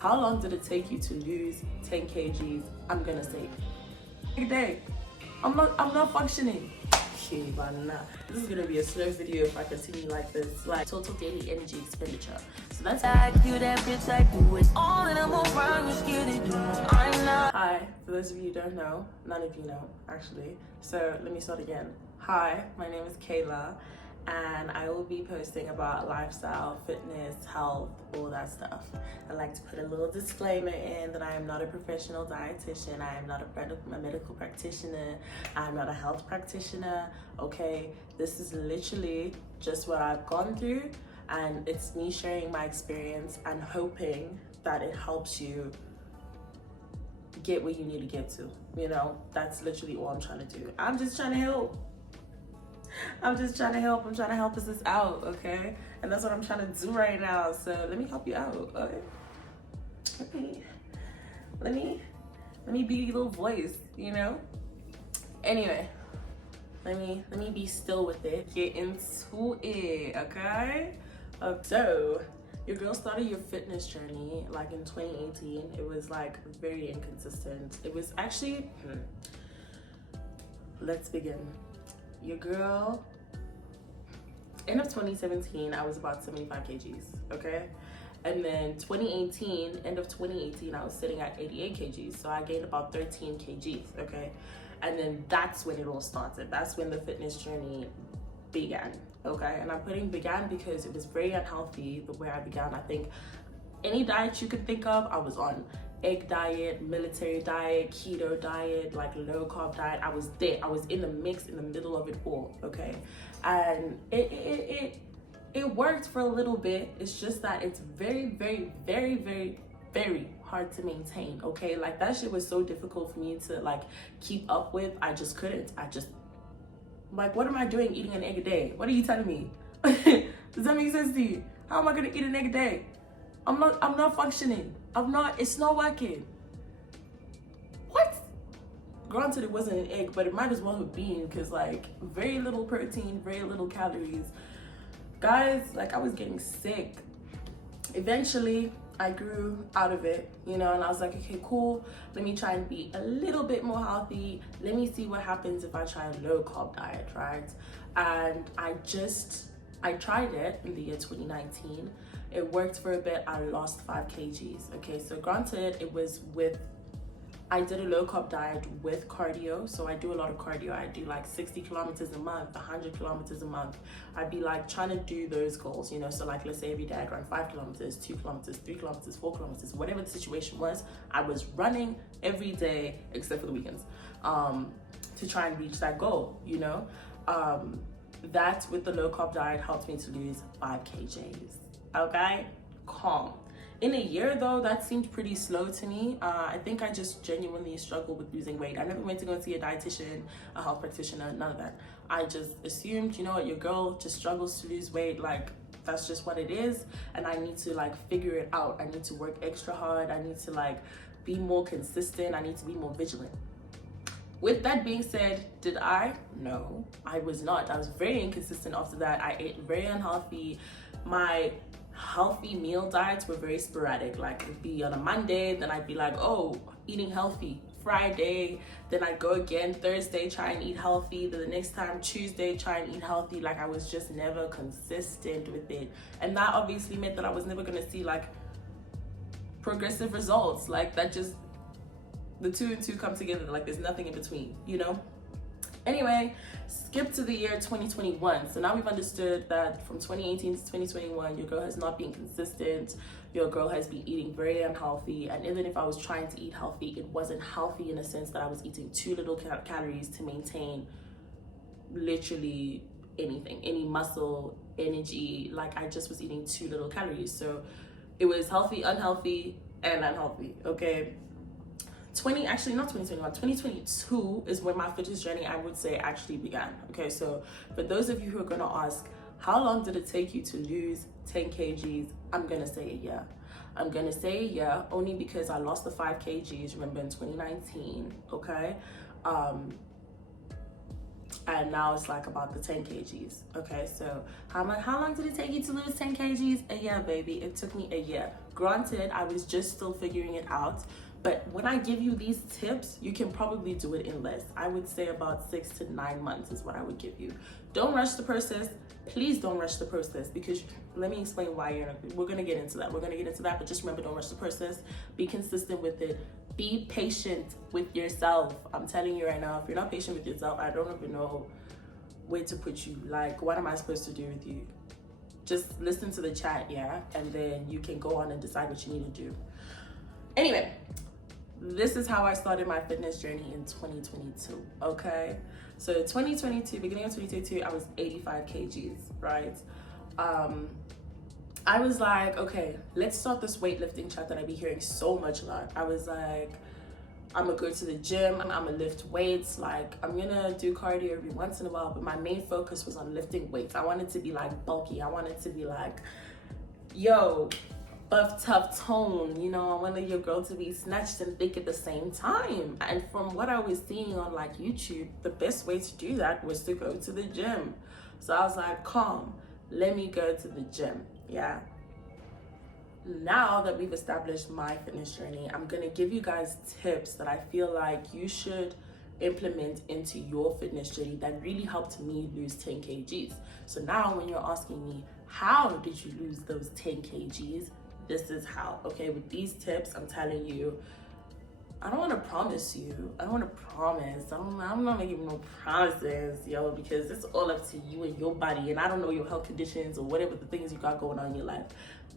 How long did it take you to lose 10 kgs? I'm gonna say a day. I'm not functioning. Okay, but nah. This is gonna be a slow video if I continue like this. Like total daily energy expenditure. So that's Hi, for those of you who don't know, none of you know actually. So let me start again. Hi, my name is Kayla, and I will be posting about lifestyle, fitness, health, all that stuff. I like to put a little disclaimer in that I am not a professional dietitian, I am not a medical practitioner, I'm not a health practitioner, okay? This is literally just what I've gone through, and it's me sharing my experience and hoping that it helps you get where you need to get to. You know, that's literally all I'm trying to do. I'm just trying to help. I'm trying to help us this out, okay? And that's what I'm trying to do right now. So let me help you out, okay? Let me be your little voice, you know? Anyway, let me be still with it. Get into it, okay? So your girl started your fitness journey like in 2018. It was like very inconsistent. It was actually, let's begin. Your girl, end of 2017, I was about 75 kgs, okay? And then end of 2018, I was sitting at 88 kgs. So I gained about 13 kgs, okay? And then that's when it all started. That's when the fitness journey began, okay? And I'm putting began because it was very unhealthy the way I began. I think any diet you could think of, I was on. Egg diet, military diet, keto diet, like low carb diet. I was there. I was in the mix, in the middle of it all, okay? And it worked for a little bit. It's just that it's very, very, very, very, very hard to maintain, okay? Like that shit was so difficult for me to like keep up with. I just couldn't. Like, what am I doing eating an egg a day? What are you telling me? Does that make sense to you? How am I gonna eat an egg a day? I'm not functioning. It's not working. What? Granted, it wasn't an egg, but it might as well have been, because like very little protein, very little calories. Guys, like I was getting sick. Eventually, I grew out of it, you know, and I was like, okay, cool. Let me try and be a little bit more healthy. Let me see what happens if I try a low carb diet, right? And I tried it in the year 2019. It worked for a bit. I lost 5 kgs. Okay, so granted, I did a low carb diet with cardio. So I do a lot of cardio. I do like 60 kilometers a month, 100 kilometers a month. I'd be like trying to do those goals, you know. So like, let's say every day I'd run 5 kilometers, 2 kilometers, 3 kilometers, 4 kilometers, whatever the situation was. I was running every day except for the weekends to try and reach that goal, you know. That with the low carb diet helped me to lose 5 kgs. Okay, calm. In a year though, that seemed pretty slow to me. I think I just genuinely struggled with losing weight. I never went to go see a dietitian, a health practitioner, none of that. I just assumed, you know what, your girl just struggles to lose weight, like that's just what it is, and I need to like figure it out. I need to work extra hard. I need to like be more consistent. I need to be more vigilant. With that being said, did I? No, I was not. I was very inconsistent after that. I ate very unhealthy. My healthy meal diets were very sporadic. Like it'd be on a Monday, then I'd be like, oh, eating healthy. Friday, then I'd go again. Thursday, try and eat healthy. Then the next time, Tuesday, try and eat healthy. Like I was just never consistent with it. And that obviously meant that I was never gonna see like progressive results. Like that just, the 2 and 2 come together. Like there's nothing in between, you know? Anyway, skip to the year 2021. So now we've understood that from 2018 to 2021, your girl has not been consistent. Your girl has been eating very unhealthy. And even if I was trying to eat healthy, it wasn't healthy in a sense that I was eating too little calories to maintain literally anything, any muscle, energy. Like I just was eating too little calories. So it was healthy, unhealthy, and unhealthy, okay? 2022 is when my fitness journey, I would say, actually began. Okay, so for those of you who are gonna ask, how long did it take you to lose 10 kgs? I'm gonna say a year. I'm gonna say a year only because I lost the 5 kgs, remember, in 2019, okay? and now it's like about the 10 kgs. Okay, so how long did it take you to lose 10 kgs? A year, baby. It took me a year. Granted, I was just still figuring it out, but when I give you these tips, you can probably do it in less. I would say about 6 to 9 months is what I would give you. Don't rush the process. Please don't rush the process, because let me explain why we're gonna get into that. But just remember, don't rush the process. Be consistent with it. Be patient with yourself. I'm telling you right now, if you're not patient with yourself, I don't even know where to put you. Like, what am I supposed to do with you? Just listen to the chat, yeah? And then you can go on and decide what you need to do. Anyway, this is how I started my fitness journey in 2022, okay? So 2022, beginning of 2022, I was 85 kgs, right? I was like, okay, let's start this weightlifting chat that I be hearing so much a lot. I was like, I'm gonna go to the gym, I'm gonna lift weights, like I'm gonna do cardio every once in a while, but my main focus was on lifting weights. I wanted to be like bulky. I wanted to be like, yo, buff, tough tone, you know. I wanted your girl to be snatched and thick at the same time. And from what I was seeing on like YouTube, the best way to do that was to go to the gym. So I was like, calm, let me go to the gym, yeah. Now that we've established my fitness journey, I'm gonna give you guys tips that I feel like you should implement into your fitness journey that really helped me lose 10 kgs. So now when you're asking me, how did you lose those 10 kgs? This is how, okay? With these tips, I'm telling you, I don't want to promise you. I'm not making no promises, yo, because it's all up to you and your body, and I don't know your health conditions or whatever the things you got going on in your life.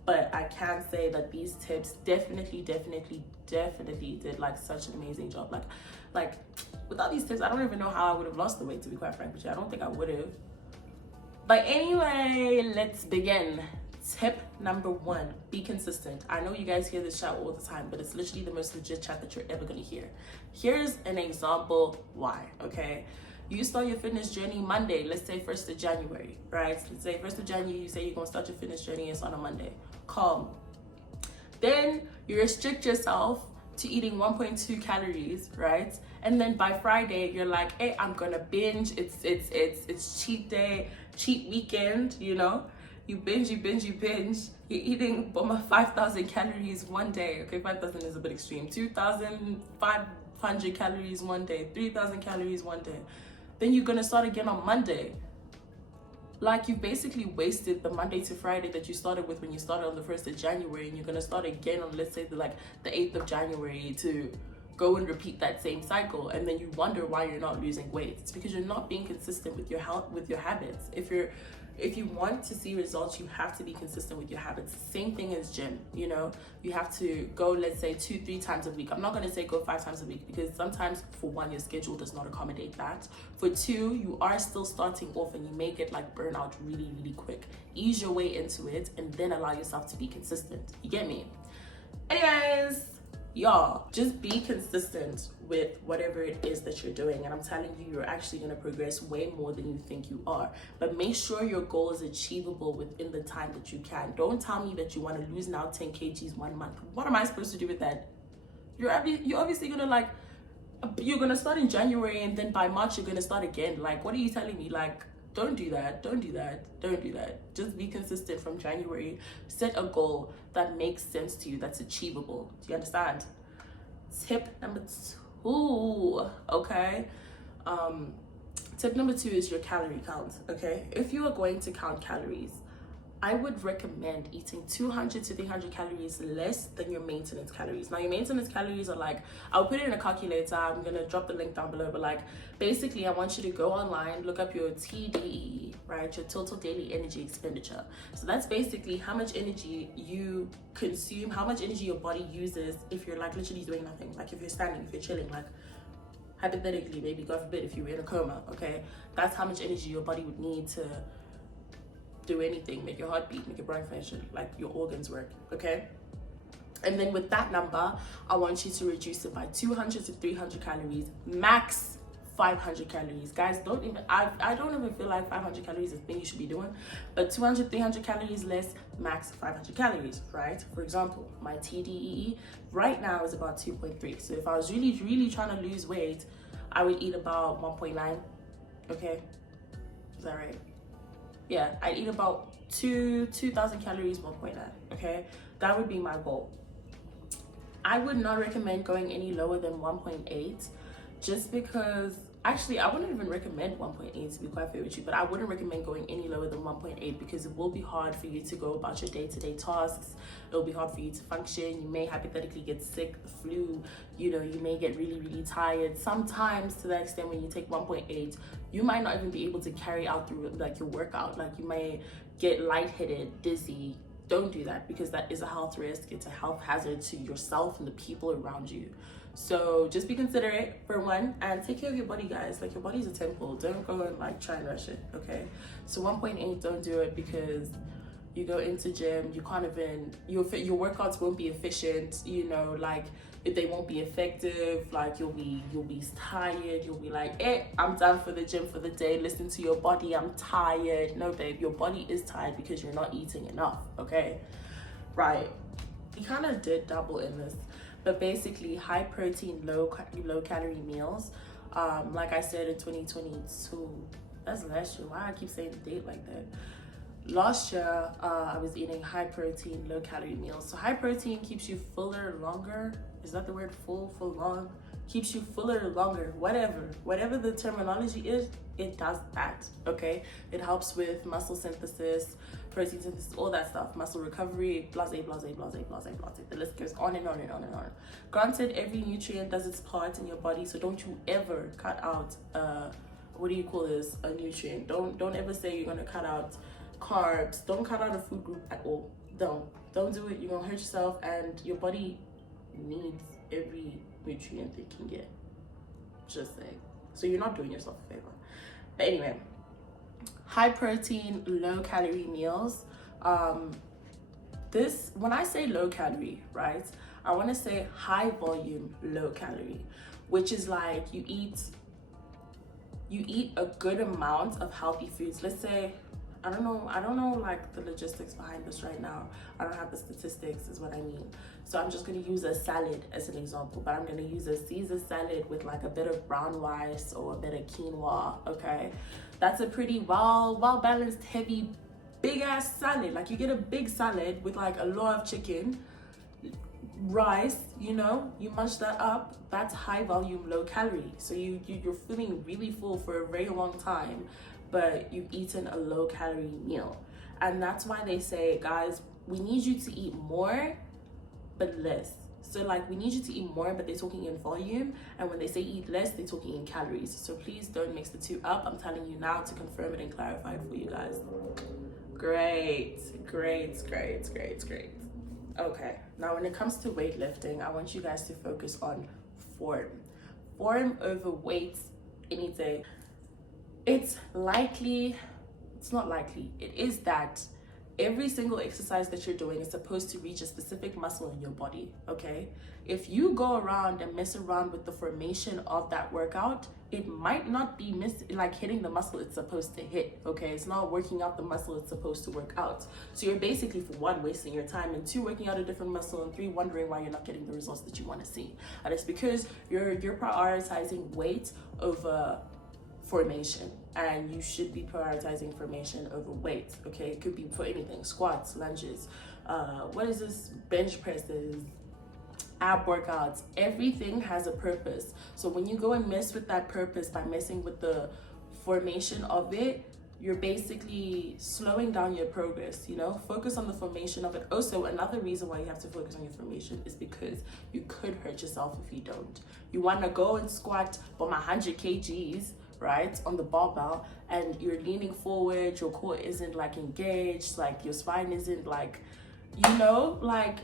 But I can say that these tips definitely did like such an amazing job. Like without these tips, I don't even know how I would have lost the weight, to be quite frank with you. I don't think I would have. But anyway, let's begin. Tip number 1, be consistent. I know you guys hear this chat all the time, but it's literally the most legit chat that you're ever gonna hear. Here's an example why, okay? You start your fitness journey Monday, let's say 1st of January, right? Let's say 1st of January, you say you're gonna start your fitness journey, it's on a Monday. Calm. Then you restrict yourself to eating 1.2 calories, right? And then by Friday, you're like, hey, I'm gonna binge. It's cheat day, cheat weekend, you know? You binge. You're eating 5,000 calories one day. Okay, 5,000 is a bit extreme. 2,500 calories one day. 3,000 calories one day. Then you're gonna start again on Monday. Like, you basically wasted the Monday to Friday that you started with when you started on the 1st of January, and you're gonna start again on, let's say, the 8th of January to go and repeat that same cycle. And then you wonder why you're not losing weight. It's because you're not being consistent with your health, with your habits. If you want to see results, you have to be consistent with your habits. Same thing as gym, you know, you have to go, let's say 2-3 times a week. I'm not going to say go 5 times a week, because sometimes, for 1, your schedule does not accommodate that. For 2, you are still starting off and you may get like burnout really quick. Ease your way into it and then allow yourself to be consistent. You get me? Anyways, y'all, just be consistent with whatever it is that you're doing, and I'm telling you, you're actually going to progress way more than you think you are. But make sure your goal is achievable within the time that you can. Don't tell me that you want to lose now 10 kgs 1 month. What am I supposed to do with that? You're obviously going to you're going to start in January, and then by March you're going to start again. Like, what are you telling me? Like, don't do that. Just be consistent from January. Set a goal that makes sense to you, that's achievable. Do you understand? Tip number 2, okay? Tip number 2 is your calorie count, okay? If you are going to count calories, I would recommend eating 200 to 300 calories less than your maintenance calories. Now, your maintenance calories are like, I'll put it in a calculator. I'm going to drop the link down below. But basically, I want you to go online, look up your TDE, right? Your total daily energy expenditure. So that's basically how much energy you consume, how much energy your body uses if you're literally doing nothing. Like, if you're standing, if you're chilling, hypothetically, maybe, God forbid, if you were in a coma, okay? That's how much energy your body would need to do anything, make your heart beat, make your brain function, your organs work, okay? And then with that number, I want you to reduce it by 200 to 300 calories, max 500 calories. Guys, I don't even feel like 500 calories is the thing you should be doing, but 200, 300 calories less, max 500 calories, right? For example, my TDEE right now is about 2.3. So if I was really trying to lose weight, I would eat about 1.9, okay? Is that right? Yeah, I eat about 2,000 calories, 1.9, okay? That would be my goal. I would not recommend going any lower than 1.8, just because, actually, I wouldn't even recommend 1.8 to be quite fair with you, but I wouldn't recommend going any lower than 1.8 because it will be hard for you to go about your day-to-day tasks. It'll be hard for you to function. You may hypothetically get sick, the flu, you know, you may get really, really tired. Sometimes to that extent, when you take 1.8, you might not even be able to carry out through like your workout. Like you may get lightheaded, dizzy. Don't do that because that is a health risk. It's a health hazard to yourself and the people around you. So just be considerate for one, and take care of your body, guys. Like your body's a temple. Don't go and like try and rush it, okay? So 1.8, don't do it because you go into gym, you can't even, your workouts won't be efficient, you know, like if they won't be effective, like you'll be tired, you'll be like, I'm done for the gym for the day. Listen to your body, I'm tired. No, babe, your body is tired because you're not eating enough, okay? Right, we kind of did double in this, but basically high protein, low calorie meals. Like I said, in 2022, that's last year. Why I keep saying the date like that? Last year, I was eating high protein, low calorie meals. So high protein keeps you fuller longer. Is that the word? Full long? Keeps you fuller longer. Whatever the terminology is, it does that, okay? It helps with muscle synthesis, protein synthesis, all that stuff, muscle recovery, blase. The list goes on and on and on and on. Granted, every nutrient does its part in your body, so don't you ever cut out, what do you call this? A nutrient. Don't ever say you're gonna cut out carbs. Don't cut out a food group at all. Don't do it. You're gonna hurt yourself, and your body needs every nutrient it can get. Just saying. So you're not doing yourself a favor. But anyway, high protein, low calorie meals. This, when I say low calorie, right, I want to say high volume, low calorie, which is like you eat a good amount of healthy foods. Let's say, I don't know like the logistics behind this right now. I don't have the statistics is what I mean. So I'm just gonna use a salad as an example, but I'm gonna use a Caesar salad with like a bit of brown rice or a bit of quinoa, okay? That's a pretty well balanced, heavy, big ass salad. Like you get a big salad with like a lot of chicken, rice, you know, you munch that up. That's high volume, low calorie. So you're feeling really full for a very long time, but you've eaten a low calorie meal. And that's why they say, guys, we need you to eat more but less. So like we need you to eat more, but they're talking in volume, and when they say eat less, they're talking in calories. So please don't mix the two up. I'm telling you now to confirm it and clarify it for you guys. Great. Okay, now when it comes to weightlifting, I want you guys to focus on form over weight any day. It is that every single exercise that you're doing is supposed to reach a specific muscle in your body, okay? If you go around and mess around with the formation of that workout, it might not be hitting the muscle it's supposed to hit, okay? It's not working out the muscle it's supposed to work out. So you're basically, for one, wasting your time, and two, working out a different muscle, and three, wondering why you're not getting the results that you want to see. And it's because you're prioritizing weight over formation, and you should be prioritizing formation over weight, okay? It could be for anything: squats, lunges, bench presses, ab workouts. Everything has a purpose. So when you go and mess with that purpose by messing with the formation of it, you're basically slowing down your progress, you know? Focus on the formation of it. Also, another reason why you have to focus on your formation is because you could hurt yourself if you don't. You want to go and squat from 100 kgs, right, on the barbell, and you're leaning forward, your core isn't like engaged, like your spine isn't like, you know, like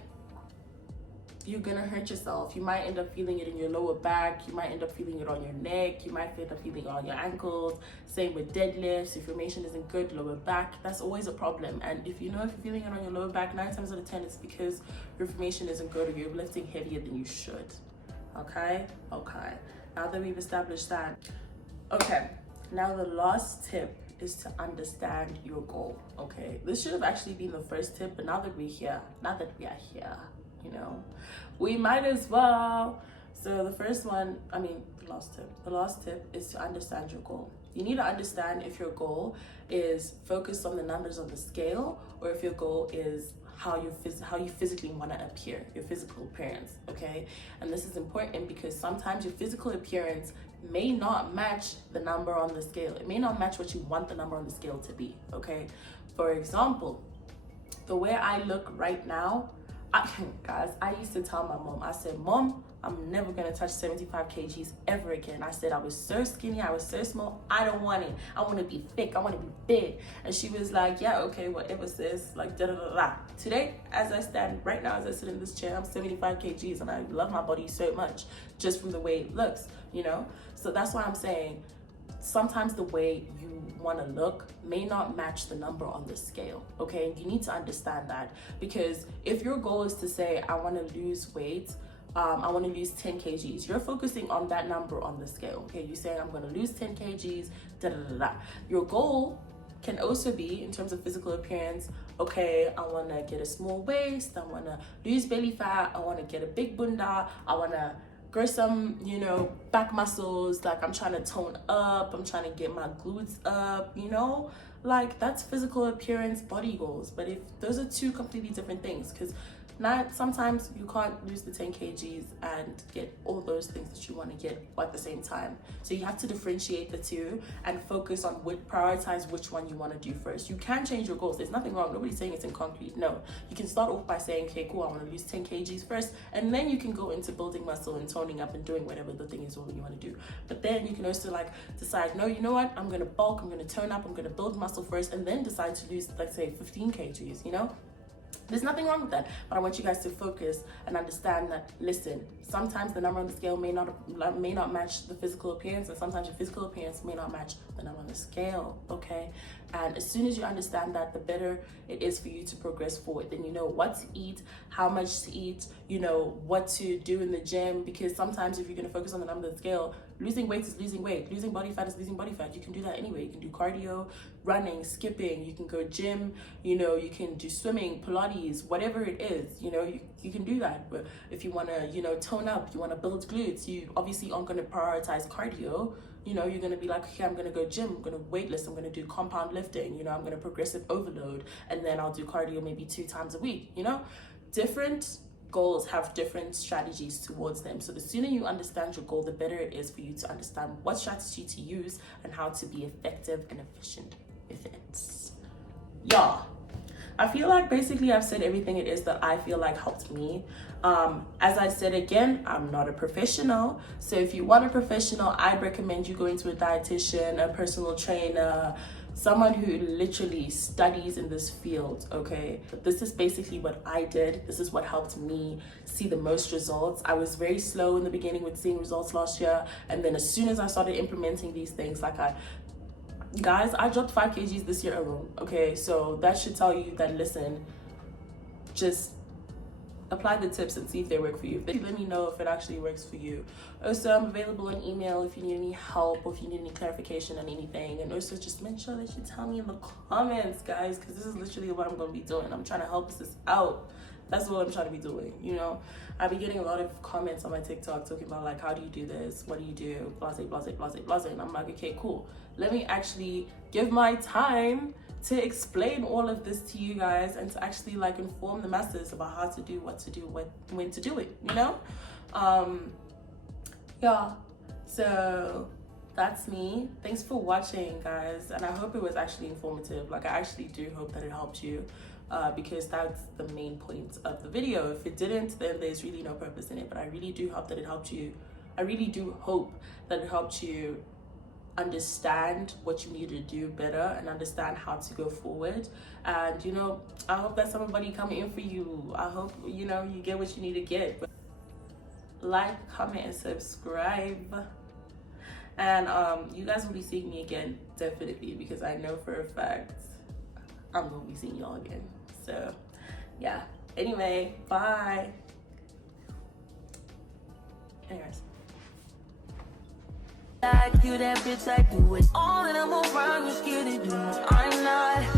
you're gonna hurt yourself. You might end up feeling it in your lower back, you might end up feeling it on your neck, you might end up feeling it on your ankles. Same with deadlifts. If formation isn't good, lower back, that's always a problem. And if you're feeling it on your lower back, 9 times out of 10 it's because your formation isn't good, or you're lifting heavier than you should. Okay, now that we've established that, okay, now the last tip is to understand your goal, okay? This should have actually been the first tip, but now that we are here, you know, we might as well. So the last tip is to understand your goal. You need to understand if your goal is focused on the numbers on the scale, or if your goal is how you physically want to appear, your physical appearance, okay? And this is important because sometimes your physical appearance may not match the number on the scale. It may not match what you want the number on the scale to be, okay? For example, the way I look right now, guys, I used to tell my mom, I said, Mom, I'm never gonna touch 75 kgs ever again. I said I was so skinny, I was so small, I don't want it. I wanna be thick, I wanna be big. And she was like, yeah, okay, whatever, sis, like da da da da. Today, as I stand right now, as I sit in this chair, I'm 75 kgs and I love my body so much just from the way it looks, you know? So that's why I'm saying, sometimes the way you want to look may not match the number on the scale, okay? You need to understand that, because if your goal is to say, I want to lose weight, I want to lose 10 kgs, you're focusing on that number on the scale, okay? You're saying, I'm going to lose 10 kgs, da da da da. Your goal can also be, in terms of physical appearance, okay, I want to get a small waist, I want to lose belly fat, I want to get a big bunda, I want to grow some, you know, back muscles, like I'm trying to tone up, I'm trying to get my glutes up, you know, like that's physical appearance body goals. But if those are two completely different things, because sometimes you can't lose the 10 kgs and get all those things that you want to get at the same time. So you have to differentiate the two and focus on prioritize which one you want to do first. You can change your goals. There's nothing wrong. Nobody's saying it's in concrete. No, you can start off by saying, okay, cool, I want to lose 10 kgs first, and then you can go into building muscle and toning up and doing whatever the thing is what you want to do. But then you can also like decide, no, you know what, I'm going to bulk, I'm going to tone up, I'm going to build muscle first, and then decide to lose, let's say, 15 kgs, you know? There's nothing wrong with that, but I want you guys to focus and understand that, listen, sometimes the number on the scale may not match the physical appearance, and sometimes your physical appearance may not match the number on the scale, okay? And as soon as you understand that, the better it is for you to progress forward. Then you know what to eat, how much to eat, you know, what to do in the gym, because sometimes if you're going to focus on the number on the scale, losing weight is losing weight, losing body fat is losing body fat. You can do that anyway. You can do cardio, running, skipping, you can go gym, you know, you can do swimming, Pilates, whatever it is, you know, you can do that. But if you want to, you know, tone up, you want to build glutes, you obviously aren't going to prioritize cardio. You know, you're going to be like, okay, I'm going to go gym, I'm going to weightlist, I'm going to do compound lifting, you know, I'm going to progressive overload, and then I'll do cardio maybe 2 times a week, you know. Different goals have different strategies towards them. So the sooner you understand your goal, the better it is for you to understand what strategy to use and how to be effective and efficient with it. Y'all, I feel like basically I've said everything it is that I feel like helped me. As I said again, I'm not a professional. So if you want a professional, I'd recommend you going to a dietitian, a personal trainer, someone who literally studies in this field, okay? But this is basically what I did. This is what helped me see the most results. I was very slow in the beginning with seeing results last year. And then as soon as I started implementing these things, guys, I dropped 5 kgs this year alone, okay? So that should tell you that, listen, just apply the tips and see if they work for you. Let me know if it actually works for you. Also, I'm available on email if you need any help or if you need any clarification on anything. And also just make sure that you tell me in the comments, guys, because this is literally what I'm going to be doing. I'm trying to help us out. That's what I'm trying to be doing, you know. I've been getting a lot of comments on my TikTok talking about like, how do you do this? What do you do? Blase, blase, blase, blase. And I'm like, okay, cool. Let me actually give my time to explain all of this to you guys and to actually like inform the masses about how to do, what to do, when to do it, you know? Yeah, so that's me. Thanks for watching, guys, and I hope it was actually informative. Like, I actually do hope that it helped you, because that's the main point of the video. If it didn't, then there's really no purpose in it, but I really do hope that it helped you. I really do hope that it helped you understand what you need to do better and understand how to go forward. And, you know, I hope that somebody come in for you. I hope, you know, you get what you need to get. Like, comment, and subscribe. And you guys will be seeing me again, definitely, because I know for a fact I'm gonna be seeing y'all again. So yeah, anyway, bye. Anyways, like you, that bitch, I do it all, and I'm around, you scared to do it. I'm not